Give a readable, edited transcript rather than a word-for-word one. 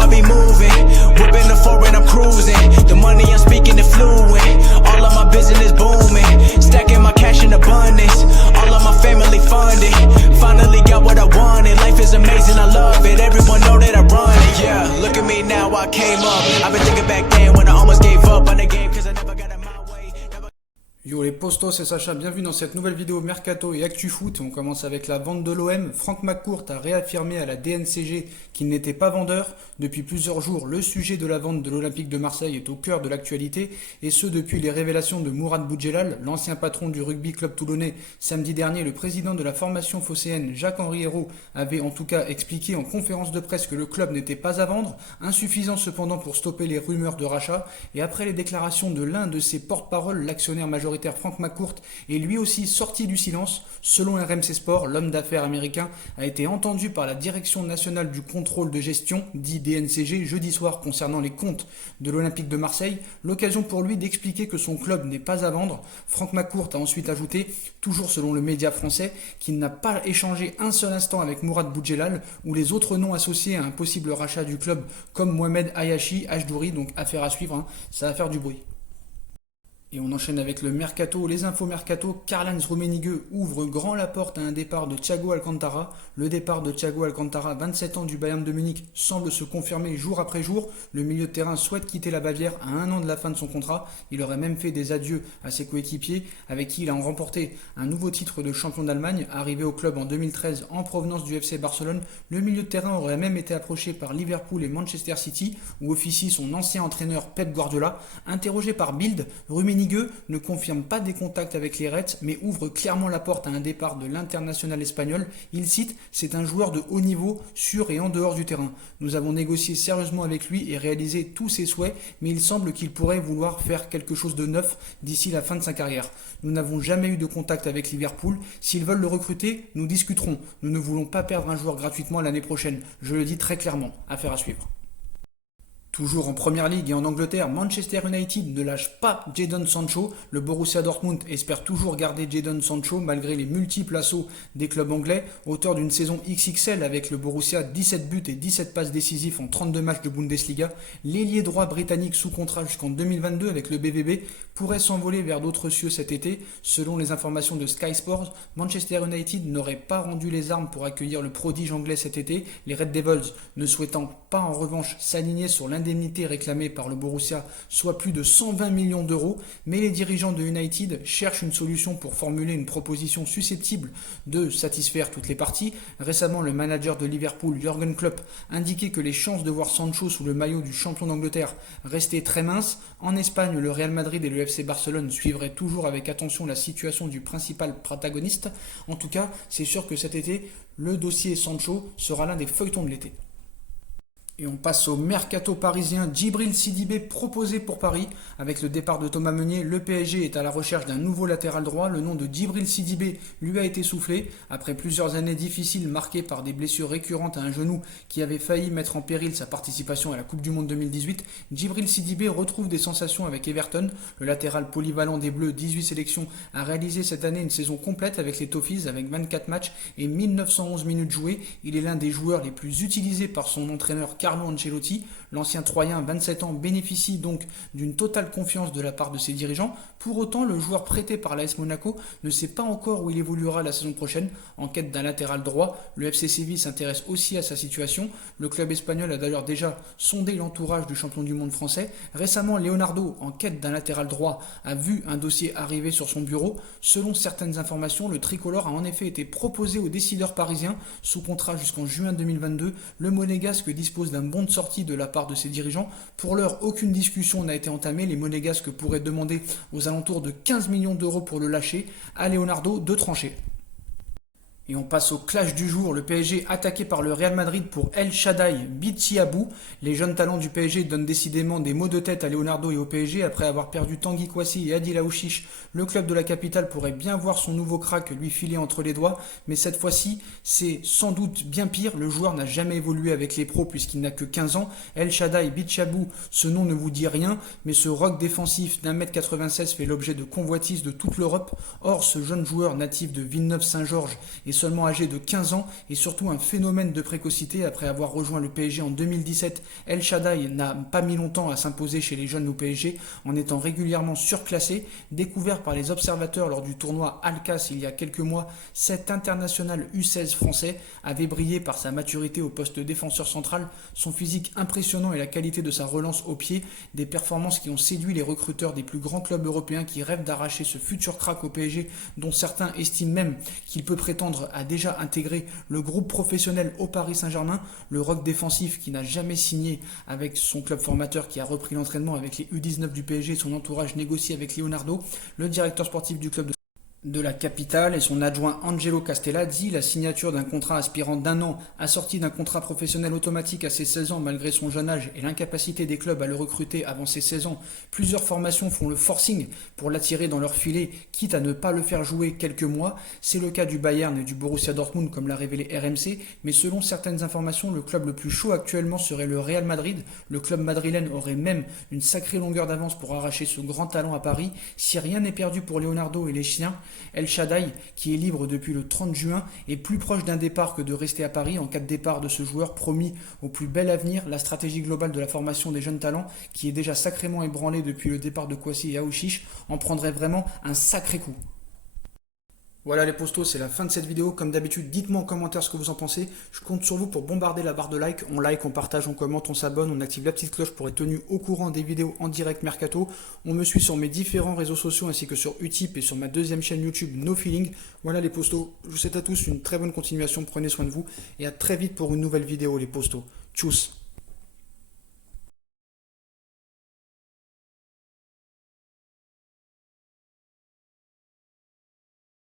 I be moving. Whipping the foreign, I'm cruising. The money I'm speaking is fluent. All of my business booming. Stacking my cash in abundance. All of my family funded. Finally got what I wanted. Life is amazing, I love it. Everyone know that I run it. Yeah, look at me now, I came up. I've been thinking back then when I almost gave up on the game, cause I never got in my way. Yo les postos, c'est Sacha, bienvenue dans cette nouvelle vidéo Mercato et Actu Foot. On commence avec la vente de l'OM. Franck McCourt a réaffirmé à la DNCG qu'il n'était pas vendeur. Depuis plusieurs jours, le sujet de la vente de l'Olympique de Marseille est au cœur de l'actualité, et ce depuis les révélations de Mourad Boudjelal, l'ancien patron du rugby club toulonnais. Samedi dernier, le président de la formation phocéenne, Jacques-Henri Hérault, avait en tout cas expliqué en conférence de presse que le club n'était pas à vendre, insuffisant cependant pour stopper les rumeurs de rachat. Et après les déclarations de l'un de ses porte-parole, l'actionnaire majoritaire Franck McCourt est lui aussi sorti du silence. Selon RMC Sport, l'homme d'affaires américain a été entendu par la Direction nationale du contrôle de gestion, dit DNCG, jeudi soir concernant les comptes de l'Olympique de Marseille. L'occasion pour lui d'expliquer que son club n'est pas à vendre. Franck McCourt a ensuite ajouté, toujours selon le média français, qu'il n'a pas échangé un seul instant avec Mourad Boudjelal ou les autres noms associés à un possible rachat du club comme Mohamed Ayashi, Hdouri, donc affaire à suivre, ça va faire du bruit. Et on enchaîne avec le Mercato, les infos Mercato. Karl-Heinz Rummenigge ouvre grand la porte à un départ de Thiago Alcantara. Le départ de Thiago Alcantara, 27 ans du Bayern de Munich, semble se confirmer jour après jour. Le milieu de terrain souhaite quitter la Bavière à 1 an de la fin de son contrat. Il aurait même fait des adieux à ses coéquipiers avec qui il a remporté un nouveau titre de champion d'Allemagne. Arrivé au club en 2013 en provenance du FC Barcelone, le milieu de terrain aurait même été approché par Liverpool et Manchester City, où officie son ancien entraîneur Pep Guardiola. Interrogé par Bild, Rummenigge ne confirme pas des contacts avec les Reds, mais ouvre clairement la porte à un départ de l'international espagnol. Il cite, c'est un joueur de haut niveau, sur et en dehors du terrain. Nous avons négocié sérieusement avec lui et réalisé tous ses souhaits, mais il semble qu'il pourrait vouloir faire quelque chose de neuf d'ici la fin de sa carrière. Nous n'avons jamais eu de contact avec Liverpool. S'ils veulent le recruter, nous discuterons. Nous ne voulons pas perdre un joueur gratuitement l'année prochaine. Je le dis très clairement. Affaire à suivre. Toujours en Première Ligue et en Angleterre, Manchester United ne lâche pas Jadon Sancho. Le Borussia Dortmund espère toujours garder Jadon Sancho malgré les multiples assauts des clubs anglais. Auteur d'une saison XXL avec le Borussia, 17 buts et 17 passes décisifs en 32 matchs de Bundesliga, l'ailier droit britannique sous contrat jusqu'en 2022 avec le BVB pourrait s'envoler vers d'autres cieux cet été. Selon les informations de Sky Sports, Manchester United n'aurait pas rendu les armes pour accueillir le prodige anglais cet été, les Red Devils ne souhaitant pas en revanche s'aligner sur l'indemnité réclamée par le Borussia, soit plus de 120 millions d'euros, mais les dirigeants de United cherchent une solution pour formuler une proposition susceptible de satisfaire toutes les parties. Récemment, le manager de Liverpool, Jürgen Klopp, indiquait que les chances de voir Sancho sous le maillot du champion d'Angleterre restaient très minces. En Espagne, le Real Madrid et le FC Barcelone suivraient toujours avec attention la situation du principal protagoniste. En tout cas, c'est sûr que cet été, le dossier Sancho sera l'un des feuilletons de l'été. Et on passe au mercato parisien. Djibril Sidibé proposé pour Paris. Avec le départ de Thomas Meunier, le PSG est à la recherche d'un nouveau latéral droit. Le nom de Djibril Sidibé lui a été soufflé. Après plusieurs années difficiles marquées par des blessures récurrentes à un genou qui avait failli mettre en péril sa participation à la Coupe du Monde 2018, Djibril Sidibé retrouve des sensations avec Everton. Le latéral polyvalent des Bleus, 18 sélections, a réalisé cette année une saison complète avec les Toffees avec 24 matchs et 1911 minutes jouées. Il est l'un des joueurs les plus utilisés par son entraîneur Carlo Ancelotti. L'ancien Troyen, 27 ans, bénéficie donc d'une totale confiance de la part de ses dirigeants. Pour autant, le joueur prêté par l'AS Monaco ne sait pas encore où il évoluera la saison prochaine. En quête d'un latéral droit, le FC Séville s'intéresse aussi à sa situation. Le club espagnol a d'ailleurs déjà sondé l'entourage du champion du monde français. Récemment, Leonardo, en quête d'un latéral droit, a vu un dossier arriver sur son bureau. Selon certaines informations, le tricolore a en effet été proposé aux décideurs parisiens sous contrat jusqu'en juin 2022. Le monégasque dispose d'un bon de sortie de la part de ses dirigeants. Pour l'heure, aucune discussion n'a été entamée. Les monégasques pourraient demander aux alentours de 15 millions d'euros pour le lâcher. À Leonardo de trancher. Et on passe au clash du jour, le PSG attaqué par le Real Madrid pour El Shaddai Bitshiabou. Les jeunes talents du PSG donnent décidément des maux de tête à Leonardo et au PSG après avoir perdu Tanguy Kouassi et Adil Aouchiche. Le club de la capitale pourrait bien voir son nouveau crack lui filer entre les doigts, mais cette fois-ci, c'est sans doute bien pire. Le joueur n'a jamais évolué avec les pros puisqu'il n'a que 15 ans. El Shaddai Bitshiabou, ce nom ne vous dit rien, mais ce rock défensif d'1m96 fait l'objet de convoitises de toute l'Europe. Or, ce jeune joueur natif de Villeneuve-Saint-Georges est seulement âgé de 15 ans et surtout un phénomène de précocité. Après avoir rejoint le PSG en 2017, El Shaddai n'a pas mis longtemps à s'imposer chez les jeunes au PSG en étant régulièrement surclassé. Découvert par les observateurs lors du tournoi Al-Cas il y a quelques mois, cet international U16 français avait brillé par sa maturité au poste de défenseur central, son physique impressionnant et la qualité de sa relance au pied, des performances qui ont séduit les recruteurs des plus grands clubs européens qui rêvent d'arracher ce futur crack au PSG, dont certains estiment même qu'il peut prétendre à déjà intégrer le groupe professionnel au Paris Saint-Germain. Le rock défensif qui n'a jamais signé avec son club formateur, qui a repris l'entraînement avec les U19 du PSG, son entourage négocie avec Leonardo, le directeur sportif du club de la capitale, et son adjoint Angelo Castellazzi. La signature d'un contrat aspirant d'1 an assorti d'un contrat professionnel automatique à ses 16 ans malgré son jeune âge et l'incapacité des clubs à le recruter avant ses 16 ans. Plusieurs formations font le forcing pour l'attirer dans leur filet, quitte à ne pas le faire jouer quelques mois. C'est le cas du Bayern et du Borussia Dortmund, comme l'a révélé RMC, mais selon certaines informations, le club le plus chaud actuellement serait le Real Madrid. Le club madrilène aurait même une sacrée longueur d'avance pour arracher ce grand talent à Paris. Si rien n'est perdu pour Leonardo et les chiens, El Shaddai, qui est libre depuis le 30 juin, est plus proche d'un départ que de rester à Paris. En cas de départ de ce joueur promis au plus bel avenir, la stratégie globale de la formation des jeunes talents, qui est déjà sacrément ébranlée depuis le départ de Kwasi et Aouchiche, en prendrait vraiment un sacré coup. Voilà les postos, c'est la fin de cette vidéo. Comme d'habitude, dites-moi en commentaire ce que vous en pensez. Je compte sur vous pour bombarder la barre de like. On like, on partage, on commente, on s'abonne, on active la petite cloche pour être tenu au courant des vidéos en direct Mercato. On me suit sur mes différents réseaux sociaux ainsi que sur Utip et sur ma deuxième chaîne YouTube No Feeling. Voilà les postos, je vous souhaite à tous une très bonne continuation, prenez soin de vous et à très vite pour une nouvelle vidéo les postos. Tchuss.